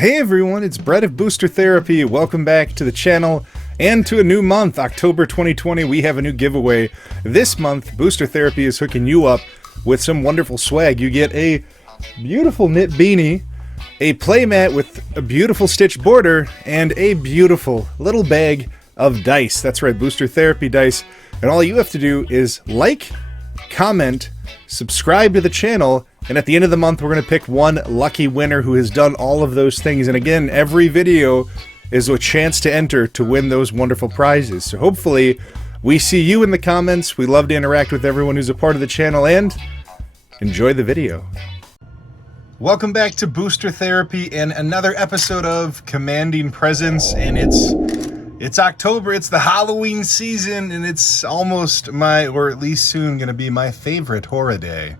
Hey everyone, it's Brett of Booster Therapy. Welcome back to the channel and to a new month, October 2020. We have a new giveaway. This month, Booster Therapy is hooking you up with some wonderful swag. You get a beautiful knit beanie, a playmat with a beautiful stitch border, and a beautiful little bag of dice. That's right, Booster Therapy dice. And all you have to do is like, comment, subscribe to the channel, and at the end of the month, we're going to pick one lucky winner who has done all of those things. And again, every video is a chance to enter to win those wonderful prizes. So hopefully, we see you in the comments. We love to interact with everyone who's a part of the channel, and enjoy the video. Welcome back to Booster Therapy and another episode of Commanding Presence. And it's October, it's the Halloween season, and it's almost my, or at least soon, going to be my favorite horror day.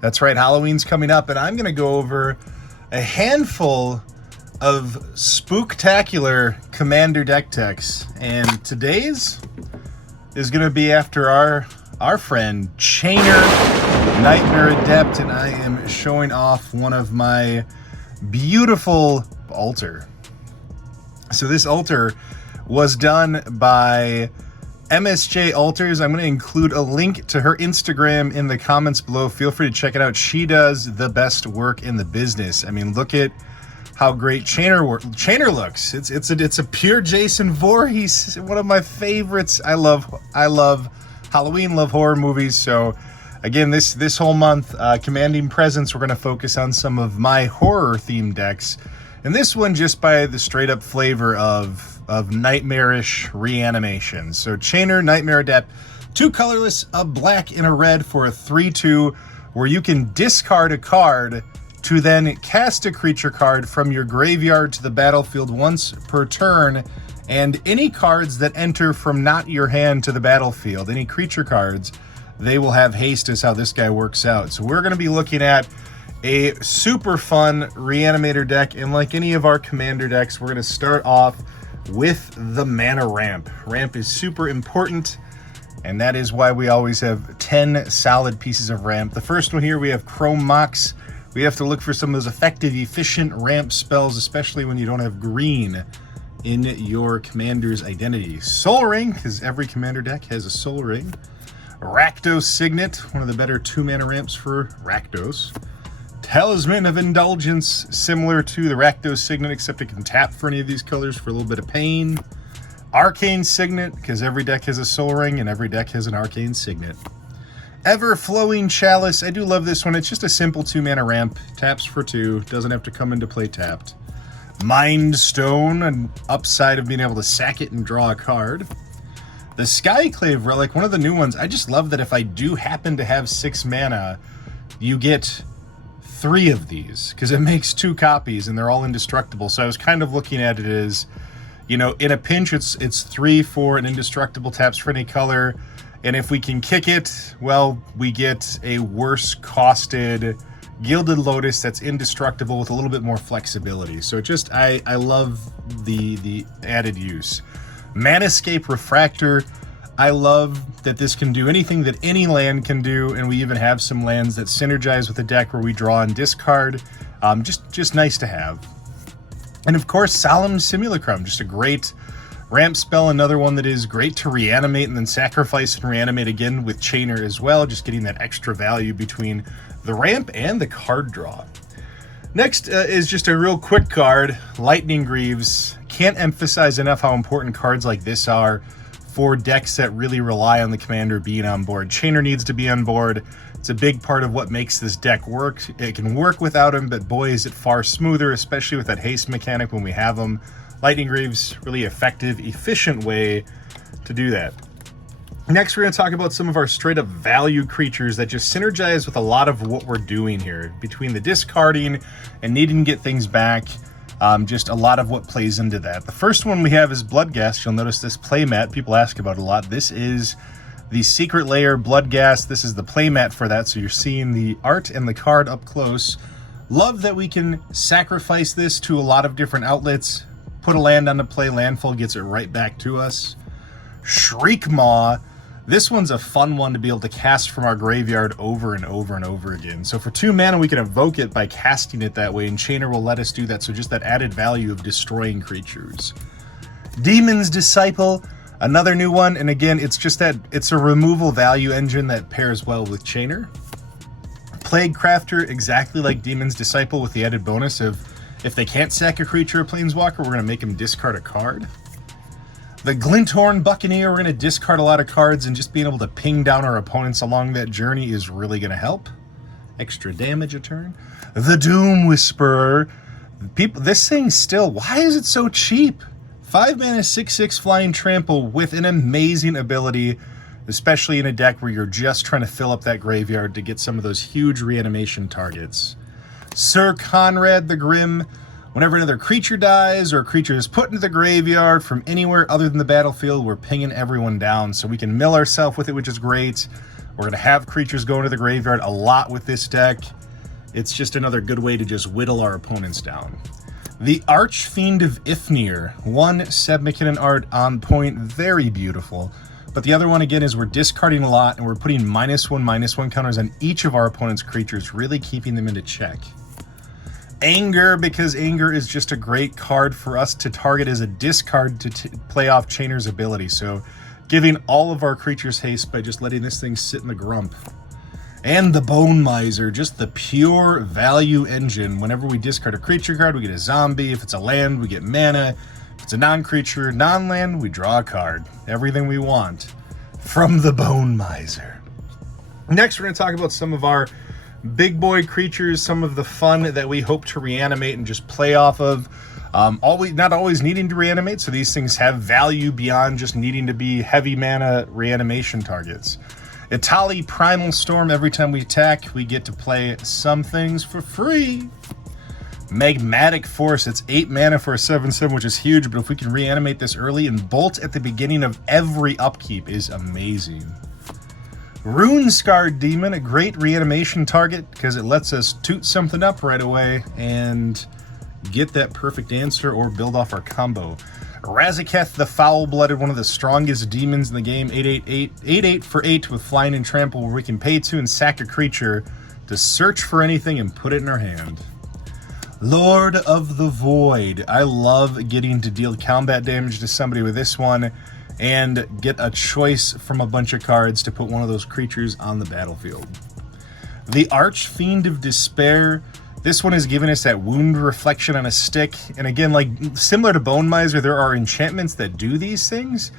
That's right, Halloween's coming up, and I'm going to go over a handful of spooktacular Commander deck techs. And today's is going to be after our friend Chainer, Nightmare Adept, and I am showing off one of my beautiful altar. So this altar was done by MSJ Altars. I'm going to include a link to her Instagram in the comments below. Feel free to check it out. She does the best work in the business. I mean, look at how great Chainer looks. It's a pure Jason Voorhees, one of my favorites. I love Halloween, love horror movies. So again, this whole month, Commanding Presence, we're going to focus on some of my horror themed decks. And this one just by the straight up flavor of nightmarish reanimation. So Chainer, Nightmare Adept, two colorless, a black and a red for a 3/2, where you can discard a card to then cast a creature card from your graveyard to the battlefield once per turn, and any cards that enter from not your hand to the battlefield, any creature cards, they will have haste is how this guy works out. So we're going to be looking at a super fun Reanimator deck, and like any of our Commander decks, we're going to start off with the mana ramp. Ramp is super important, and that is why we always have 10 solid pieces of ramp. The first one here, we have Chrome Mox. We have to look for some of those effective, efficient ramp spells, especially when you don't have green in your Commander's identity. Soul Ring, because every Commander deck has a Soul Ring. Rakdos Signet, one of the better 2-mana ramps for Rakdos. Talisman of Indulgence, similar to the Rakdos Signet, except it can tap for any of these colors for a little bit of pain. Arcane Signet, because every deck has a Soul Ring and every deck has an Arcane Signet. Ever-Flowing Chalice, I do love this one. It's just a simple 2-mana ramp, taps for 2, doesn't have to come into play tapped. Mind Stone, an upside of being able to sack it and draw a card. The Skyclave Relic, one of the new ones. I just love that if I do happen to have 6 mana, you get 3 of these, because it makes 2 copies and they're all indestructible. So I was kind of looking at it as, you know, in a pinch, it's 3 for an indestructible, taps for any color. And if we can kick it, well, we get a worse costed Gilded Lotus that's indestructible with a little bit more flexibility. So it just, I love the added use. Maniscape Refractor, I love that this can do anything that any land can do, and we even have some lands that synergize with the deck where we draw and discard. Just nice to have. And of course, Solemn Simulacrum, just a great ramp spell, another one that is great to reanimate and then sacrifice and reanimate again with Chainer as well, just getting that extra value between the ramp and the card draw. Next is just a real quick card, Lightning Greaves. Can't emphasize enough how important cards like this are for decks that really rely on the Commander being on board. Chainer needs to be on board. It's a big part of what makes this deck work. It can work without him, but boy, is it far smoother, especially with that haste mechanic when we have him. Lightning Greaves, really effective, efficient way to do that. Next, we're going to talk about some of our straight-up value creatures that just synergize with a lot of what we're doing here. Between the discarding and needing to get things back, just a lot of what plays into that. The first one we have is Bloodghast. You'll notice this playmat people ask about a lot. This is the Secret Lair Bloodghast. This is the playmat for that, so you're seeing the art and the card up close. Love that we can sacrifice this to a lot of different outlets, put a land on the play, landfall gets it right back to us. Shriekmaw, This one's a fun one to be able to cast from our graveyard over and over and over again. So for 2 mana, we can evoke it by casting it that way, and Chainer will let us do that, so just that added value of destroying creatures. Demon's Disciple, another new one, and again, it's just that it's a removal value engine that pairs well with Chainer. Plague Crafter, exactly like Demon's Disciple, with the added bonus of if they can't sack a creature or planeswalker, we're going to make them discard a card. The Glinthorn Buccaneer, we're going to discard a lot of cards, and just being able to ping down our opponents along that journey is really going to help. Extra damage a turn. The Doom Whisperer. This thing still, why is it so cheap? 5 mana, 6/6 flying trample with an amazing ability, especially in a deck where you're just trying to fill up that graveyard to get some of those huge reanimation targets. Sir Conrad the Grim. Whenever another creature dies or a creature is put into the graveyard from anywhere other than the battlefield, we're pinging everyone down. So we can mill ourselves with it, which is great. We're going to have creatures go into the graveyard a lot with this deck. It's just another good way to just whittle our opponents down. The Archfiend of Ifnir. 1 Seb McKinnon art on point, very beautiful. But the other one, again, is we're discarding a lot, and we're putting -1/-1 counters on each of our opponent's creatures, really keeping them into check. Anger, because Anger is just a great card for us to target as a discard to play off Chainer's ability. So giving all of our creatures haste by just letting this thing sit in the grump. And the Bone Miser, just the pure value engine. Whenever we discard a creature card, we get a zombie. If it's a land, we get mana. If it's a non-creature, non-land, we draw a card. Everything we want from the Bone Miser. Next, we're going to talk about some of our big boy creatures, some of the fun that we hope to reanimate and just play off of. Not always needing to reanimate, so these things have value beyond just needing to be heavy mana reanimation targets. Itali Primal Storm, every time we attack, we get to play some things for free. Magmatic Force, it's 8 mana for a 7/7, which is huge, but if we can reanimate this early and bolt at the beginning of every upkeep is amazing. Rune-Scarred Demon, a great reanimation target because it lets us toot something up right away and get that perfect answer or build off our combo. Razaketh the Foul-Blooded, one of the strongest demons in the game, 8/8 for 8 with flying and trample, where we can pay 2 and sack a creature to search for anything and put it in our hand. Lord of the Void, I love getting to deal combat damage to somebody with this one and get a choice from a bunch of cards to put one of those creatures on the battlefield. The Archfiend of Despair, this one is giving us that wound reflection on a stick, and again, like similar to Bone Miser, there are enchantments that do these things.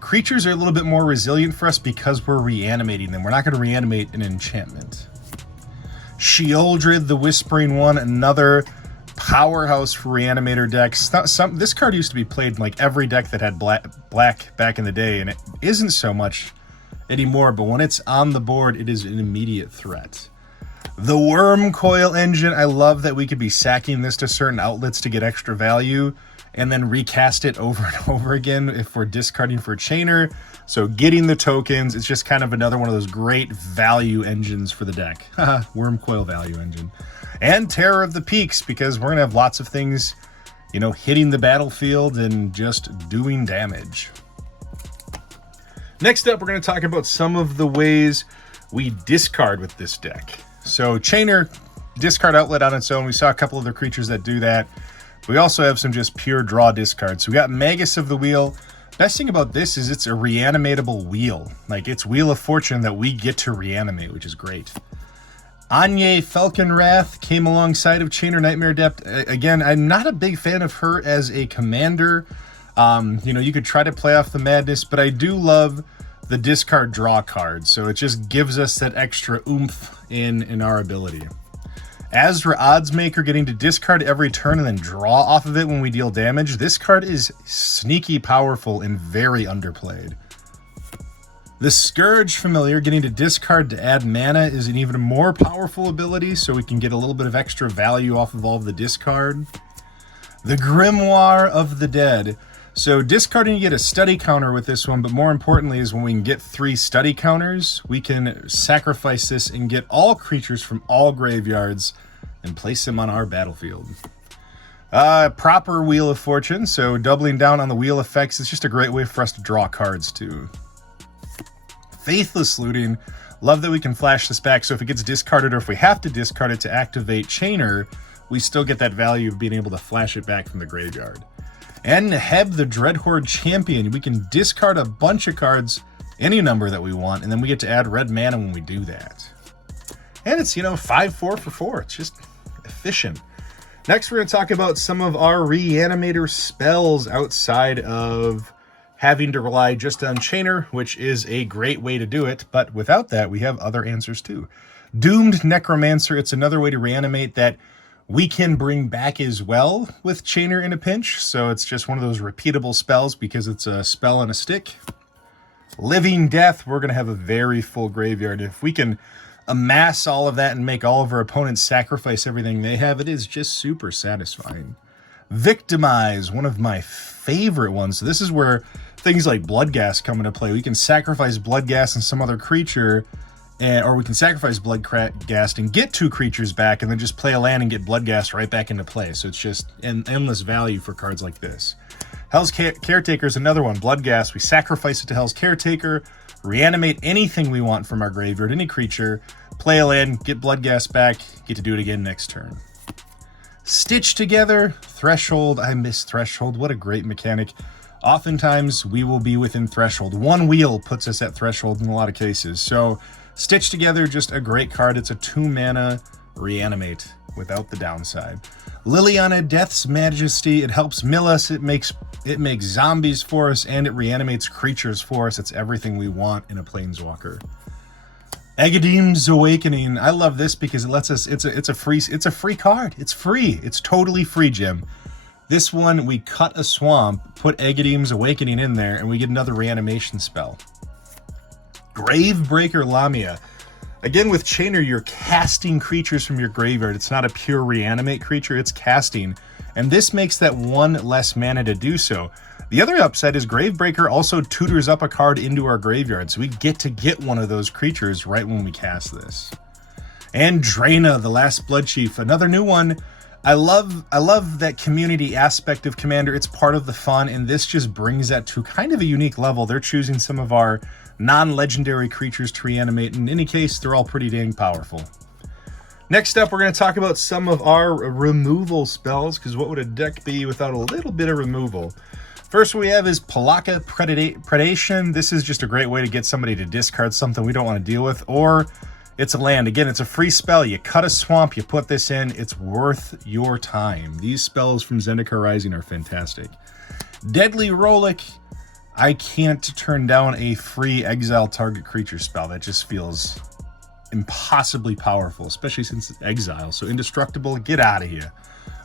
Creatures are a little bit more resilient for us because we're reanimating them. We're not going to reanimate an enchantment. Sheoldred the Whispering One, another powerhouse for reanimator decks. This card used to be played in like every deck that had black back in the day, and it isn't so much anymore, but when it's on the board, it is an immediate threat. The Worm Coil Engine, I love that we could be sacking this to certain outlets to get extra value and then recast it over and over again if we're discarding for a Chainer. So getting the tokens, it's just kind of another one of those great value engines for the deck. Worm Coil value engine. And Terror of the Peaks, because we're going to have lots of things, you know, hitting the battlefield and just doing damage. Next up, we're going to talk about some of the ways we discard with this deck. So Chainer, discard outlet on its own. We saw a couple other creatures that do that. We also have some just pure draw discards. So we got Magus of the Wheel. Best thing about this is it's a reanimatable wheel. Like, it's Wheel of Fortune that we get to reanimate, which is great. Anye Falconwrath came alongside of Chainer Nightmare Adept. Again, I'm not a big fan of her as a commander. You know, you could try to play off the madness, but I do love the discard draw card. So it just gives us that extra oomph in our ability. Azra Oddsmaker, getting to discard every turn and then draw off of it when we deal damage. This card is sneaky powerful and very underplayed. The Scourge Familiar, getting to discard to add mana, is an even more powerful ability, so we can get a little bit of extra value off of all of the discard. The Grimoire of the Dead. So discarding, you get a study counter with this one, but more importantly is when we can get 3 study counters, we can sacrifice this and get all creatures from all graveyards and place them on our battlefield. Proper Wheel of Fortune, so doubling down on the wheel effects is just a great way for us to draw cards too. Faithless Looting. Love that we can flash this back, so if it gets discarded or if we have to discard it to activate Chainer, we still get that value of being able to flash it back from the graveyard. And Heb the Dreadhorde Champion. We can discard a bunch of cards, any number that we want, and then we get to add red mana when we do that. And it's, 5-4 for 4. It's just efficient. Next, we're going to talk about some of our Reanimator spells outside of having to rely just on Chainer, which is a great way to do it. But without that, we have other answers too. Doomed Necromancer. It's another way to reanimate that we can bring back as well with Chainer in a pinch. So it's just one of those repeatable spells because it's a spell on a stick. Living Death. We're going to have a very full graveyard. If we can amass all of that and make all of our opponents sacrifice everything they have, it is just super satisfying. Victimize, one of my favorite ones. So this is where things like Bloodghast come into play. We can sacrifice Bloodghast and some other creature, or we can sacrifice Bloodghast and get 2 creatures back and then just play a land and get Bloodghast right back into play. So it's just an endless value for cards like this. Hell's Caretaker is another one. Bloodghast, we sacrifice it to Hell's Caretaker, reanimate anything we want from our graveyard, any creature, play a land, get Bloodghast back, get to do it again next turn. Stitch Together, Threshold. I miss Threshold. What a great mechanic. Oftentimes, we will be within Threshold. One wheel puts us at Threshold in a lot of cases. So, Stitch Together, just a great card. It's a 2-mana reanimate without the downside. Liliana, Death's Majesty. It helps mill us. It makes zombies for us, and it reanimates creatures for us. It's everything we want in a Planeswalker. Agadim's Awakening. I love this because it lets us. It's a free card. It's free. It's totally free, Jim. This one, we cut a swamp, put Agadim's Awakening in there, and we get another reanimation spell. Gravebreaker Lamia. Again, with Chainer, you're casting creatures from your graveyard. It's not a pure reanimate creature, it's casting. And this makes that 1 less mana to do so. The other upside is Gravebreaker also tutors up a card into our graveyard, so we get to get one of those creatures right when we cast this. And Draina, the Last Blood Chief, another new one. I love that community aspect of Commander. It's part of the fun, and this just brings that to kind of a unique level. They're choosing some of our non-legendary creatures to reanimate. In any case, they're all pretty dang powerful. Next up, we're going to talk about some of our removal spells, because what would a deck be without a little bit of removal? First we have is Palaka Predation. This is just a great way to get somebody to discard something we don't want to deal with, or it's a land. Again, it's a free spell. You cut a swamp, you put this in, it's worth your time. These spells from Zendikar Rising are fantastic. Deadly Rollick. I can't turn down a free exile target creature spell. That just feels impossibly powerful, especially since it's exile. So Indestructible, get out of here.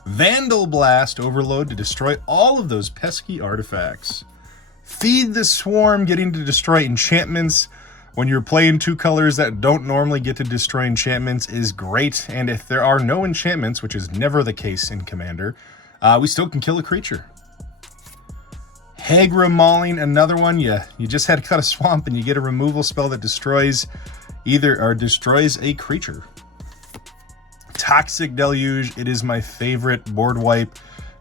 Vandal Blast Overload to destroy all of those pesky artifacts. Feed the Swarm, getting to destroy enchantments when you're playing 2 colors that don't normally get to destroy enchantments is great. And if there are no enchantments, which is never the case in Commander, we still can kill a creature. Hagra Mauling, another one. You just had to cut a swamp and you get a removal spell that destroys destroys a creature. Toxic Deluge, it is my favorite board wipe.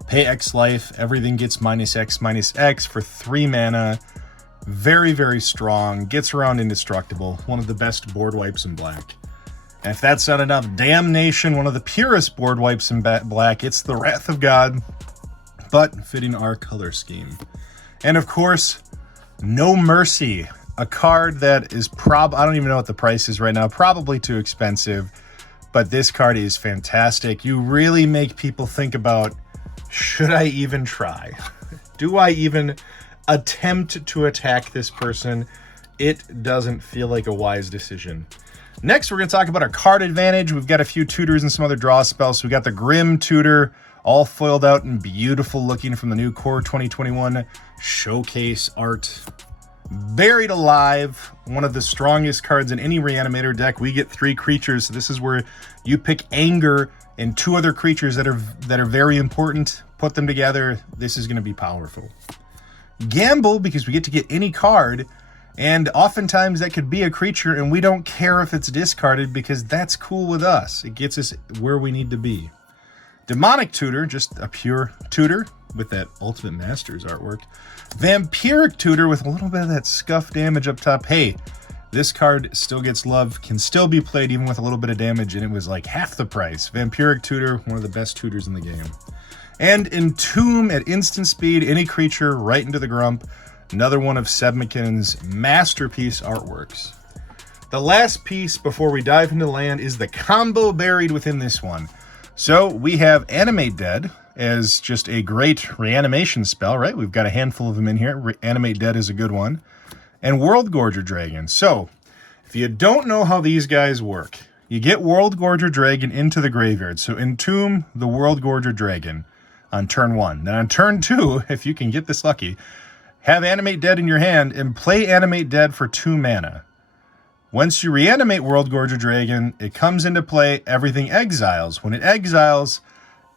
Pay X life, everything gets -X for 3 mana. Very, very strong, gets around indestructible. One of the best board wipes in black. And if that's not enough, Damnation, one of the purest board wipes in black. It's the Wrath of God, but fitting our color scheme. And of course, No Mercy, a card that is I don't even know what the price is right now, probably too expensive, but this card is fantastic. You really make people think about, should I even try? Do I even attempt to attack this person? It doesn't feel like a wise decision. Next, we're going to talk about our card advantage. We've got a few tutors and some other draw spells. So we got the Grim Tutor, all foiled out and beautiful looking from the new Core 2021 Showcase art. Buried Alive, one of the strongest cards in any Reanimator deck. We get 3 creatures, so this is where you pick Anger and 2 other creatures that are very important. Put them together. This is going to be powerful. Gamble, because we get to get any card, and oftentimes that could be a creature, and we don't care if it's discarded because that's cool with us. It gets us where we need to be. Demonic Tutor, just a pure tutor with that Ultimate Masters artwork. Vampiric Tutor with a little bit of that scuff damage up top. Hey, This card still gets love, can still be played even with a little bit of damage, and it was like half the price. Vampiric Tutor, one of the best tutors in the game. And Entomb at instant speed, any creature right into the grump. Another one of Seb McKinnon's masterpiece artworks. The last piece before we dive into land is the combo buried within this one. So we have Animate Dead as just a great reanimation spell, right? We've got a handful of them in here. Animate Dead is a good one. And World Gorger Dragon. So if you don't know how these guys work, you get World Gorger Dragon into the graveyard. So Entomb the World Gorger Dragon on turn 1. Then on turn 2, if you can get this lucky, have Animate Dead in your hand and play Animate Dead for 2 mana. Once you reanimate World Gorger Dragon, it comes into play, everything exiles. When it exiles,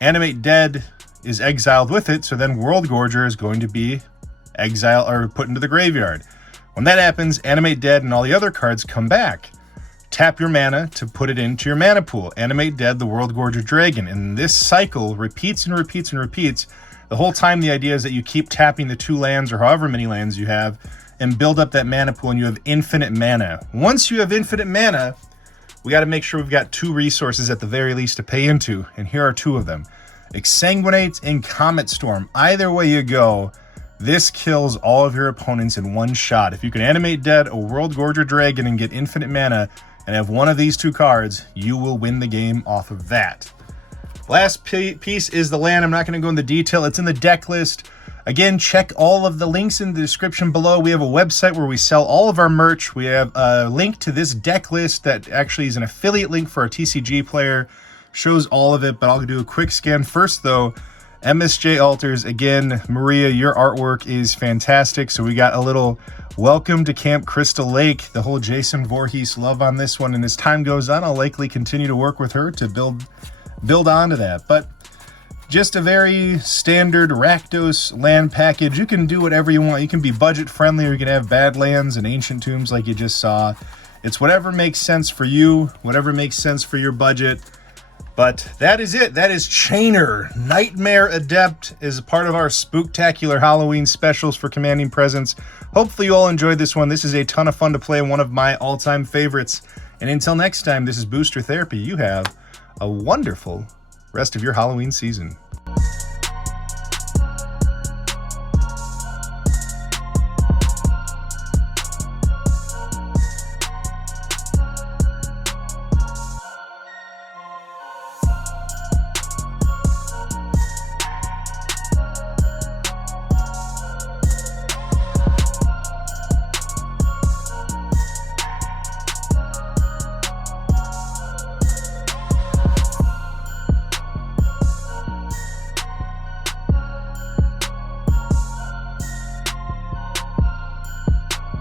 Animate Dead is exiled with it, so then World Gorger is going to be exiled or put into the graveyard. When that happens, Animate Dead and all the other cards come back. Tap your mana to put it into your mana pool. Animate Dead the World Gorger Dragon. And this cycle repeats and repeats and repeats. The whole time the idea is that you keep tapping the 2 lands or however many lands you have and build up that mana pool and you have infinite mana. Once you have infinite mana, we got to make sure we've got 2 resources at the very least to pay into. And here are 2 of them. Exsanguinate and Comet Storm. Either way you go, this kills all of your opponents in one shot. If you can Animate Dead a World Gorger Dragon and get infinite mana and have one of these 2 cards, you will win the game off of that. Last piece is the land. I'm not going to go into detail. It's in the deck list. Again, check all of the links in the description below. We have a website where we sell all of our merch. We have a link to this deck list that actually is an affiliate link for our TCG player. Shows all of it, but I'll do a quick scan first, though. MSJ Altars, again, Maria, your artwork is fantastic. So we got a little welcome to Camp Crystal Lake, the whole Jason Voorhees love on this one. And as time goes on, I'll likely continue to work with her to build onto that. But just a very standard Rakdos land package. You can do whatever you want. You can be budget friendly, or you can have Badlands and Ancient Tombs like you just saw. It's whatever makes sense for you, whatever makes sense for your budget. But that is it. That is Chainer. Nightmare Adept is part of our Spooktacular Halloween specials for Commanding Presence. Hopefully you all enjoyed this one. This is a ton of fun to play, one of my all-time favorites. And until next time, this is Booster Therapy. You have a wonderful rest of your Halloween season.